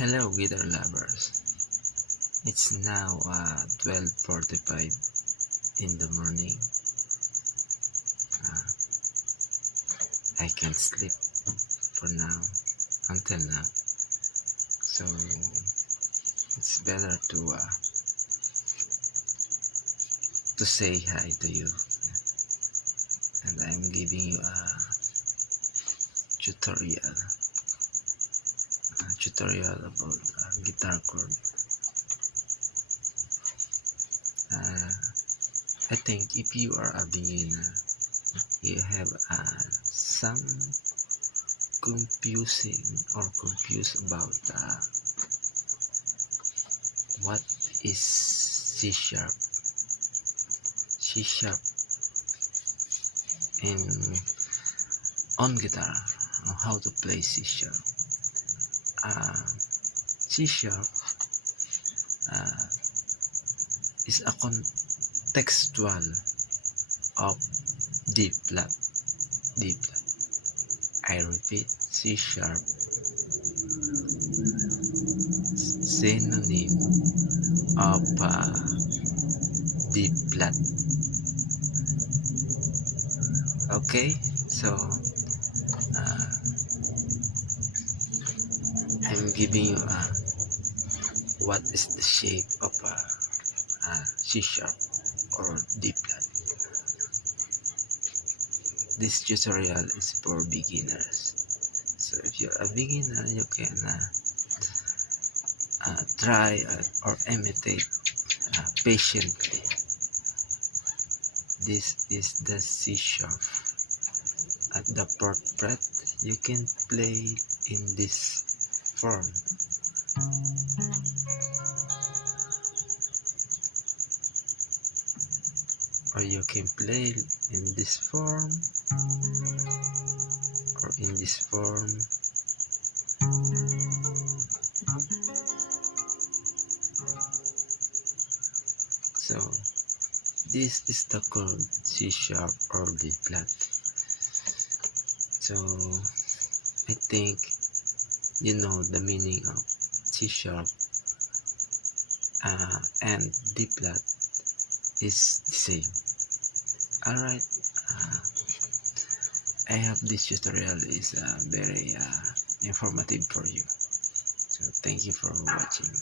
Hello guitar lovers. It's now 12:45 in the morning. Uh, I can't sleep for now until now. So it's better to say hi to you. And I'm giving you tutorial a tutorial about guitar chord. I think if you are a beginner, you have some confused about what is C sharp. C sharp in on guitar, how to play C sharp. C sharp is a contextual of D flat. D flat. I repeat, C sharp synonym of D flat. Okay, so I'm giving you what is the shape of C sharp or D flat. This tutorial is for beginners. So if you're a beginner, you can try or imitate patiently. This is the C sharp. At the fourth fret, you can play in this form. Or you can play in this form or in this form. So this is the chord C sharp or D flat. So I think you know the meaning of C sharp and D flat is the same. Alright, I hope this tutorial is very informative for you. So thank you for watching.